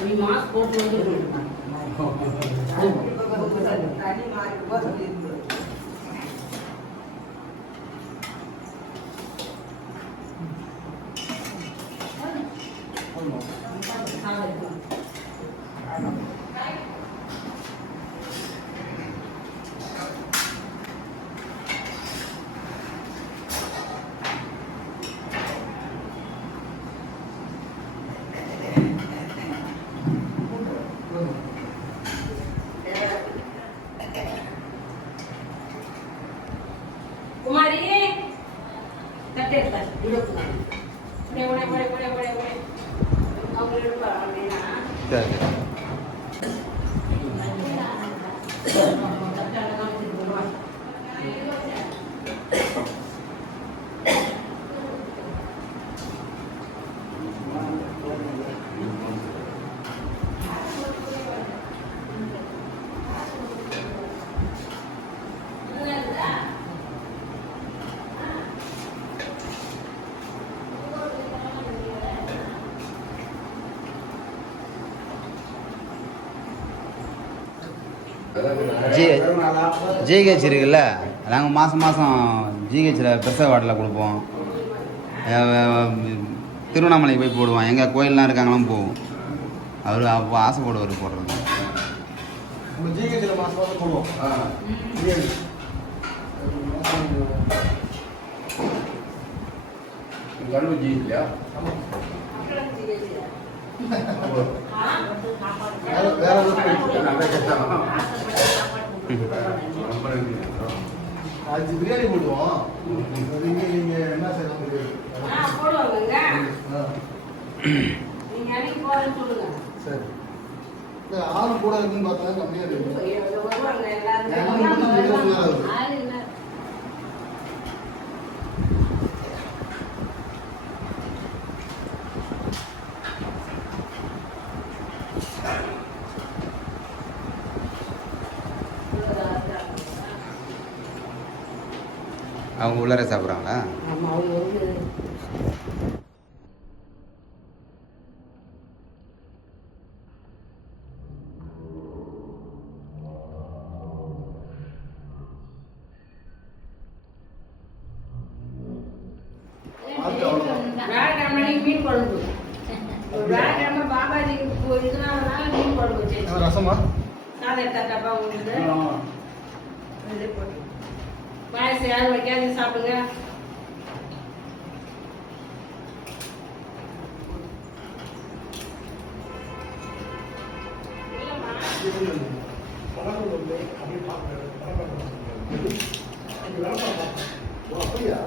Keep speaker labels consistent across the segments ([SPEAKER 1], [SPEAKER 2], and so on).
[SPEAKER 1] நீ
[SPEAKER 2] மாஸ்க் போட்டு வந்து ಕುಮಾರಿ ತಟ್ಟೆ ಇರ್ತಾರೆ ಬಿಡೋದು ಕೊಡೆ ಕೊಡೆ ಕೊಡೆ ಕೊಡೆ 对，
[SPEAKER 3] 对。ஜி ஜிஹெச் இருக்குல்ல நாங்கள் மாதம் மாதம் ஜிஹெச்சில் பிரசவ வார்டில் கொடுப்போம். திருவண்ணாமலைக்கு போய் போடுவோம். எங்கள் கோயிலெலாம் இருக்காங்களாம் போவோம். அவர் அப்போ ஆசைப்படுவார் போடுறது
[SPEAKER 4] வேற அஞ்சு பிரியாணி போடுவோம். நீங்கள் நீங்கள் என்ன செய்யலாம்
[SPEAKER 2] நீங்க
[SPEAKER 4] சரி. ஆறு கூட இருக்குன்னு பார்த்தா கம்மியாக இருக்கு.
[SPEAKER 3] அவங்க உள்ளார சாப்பிட்றாங்களா?
[SPEAKER 5] ஆமா அவங்க வந்து
[SPEAKER 4] ரசமா?
[SPEAKER 2] சாதம் எடுத்தாப்பா உங்களுக்கு?
[SPEAKER 4] ஆமா.
[SPEAKER 2] இது போட்டு. பாயசம் யாரும் வைக்காதீங்க சாப்பிடுங்க.
[SPEAKER 4] அப்படியா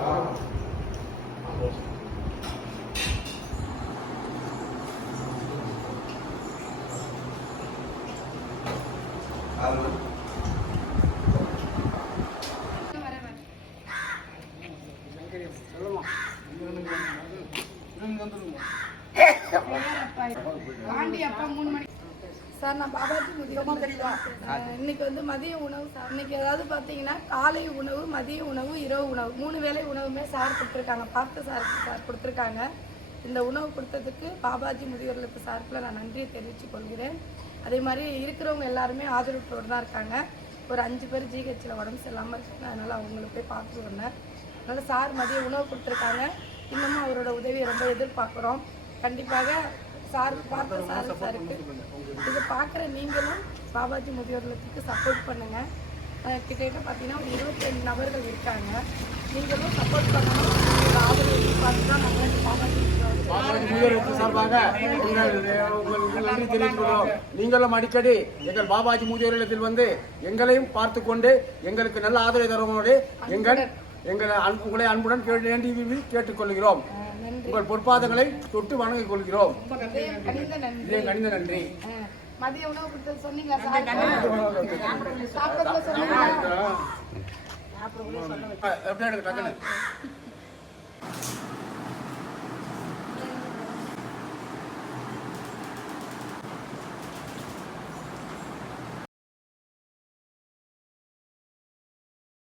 [SPEAKER 6] சார் நான் பாபாஜி முதியோர் இன்னைக்கு வந்து மதிய உணவு சார். இன்னைக்கு ஏதாவது பார்த்தீங்கன்னா காலை உணவு மதிய உணவு இரவு உணவு. மூணு வேளை உணவுமே சார் கொடுத்துருக்காங்க. பார்த்து சார் சார் கொடுத்துருக்காங்க. இந்த உணவு கொடுத்ததுக்கு பாபாஜி முதியோர் இல்லத்து சார்பில் நான் நன்றியை தெரிவித்துக் கொள்கிறேன். அதே மாதிரி இருக்கிறவங்க எல்லாருமே ஆதரவுகளோடு தான் இருக்காங்க. ஒரு அஞ்சு பேர் ஜிஹெச்சில் உடம்பு சரியில்லாமல் இருக்காங்க. அதனால் அவங்கள போய் பார்த்துட்டு வந்தேன். அதனால் சார் மதிய உணவு கொடுத்துருக்காங்க. இன்னமும் அவரோட உதவியை ரொம்ப எதிர்பார்க்குறோம். கண்டிப்பாக சார் பார்த்த சார் சாருக்கு. இதை பார்க்குற நீங்களும் பாபாஜி முதியோர் இல்லத்துக்கு சப்போர்ட் பண்ணுங்கள் கிட்டத்தட்ட பார்த்தீங்கன்னா ஒரு இருபத்தஞ்சு நபர்கள் இருக்காங்க. நீங்களும் சப்போர்ட் பண்ணணும். ஆதரவு எதிர்பார்த்து தான் நாங்கள் பாபாஜி
[SPEAKER 7] நீங்களும் அடிக்கடி எங்கள் பாபாஜி முதியோர் இல்லத்தில் வந்து எங்களையும் பார்த்து கொண்டு எங்களுக்கு நல்ல ஆதரவு தருவதோடு எங்கள் எங்கள் அன்பு- உங்களை அன்புடன் கேட்டுக்கொள்கிறோம் உங்கள் பொற்பாதங்களை தொட்டு வணங்கிக் கொள்கிறோம்.
[SPEAKER 6] இதயம் கனிந்த நன்றி.
[SPEAKER 7] இதே கணித நன்றி.
[SPEAKER 6] மதிய உணவு கொடுத்தது சொன்னீங்களா சார் சாப்பிட்றதுல சொன்னீங்களா?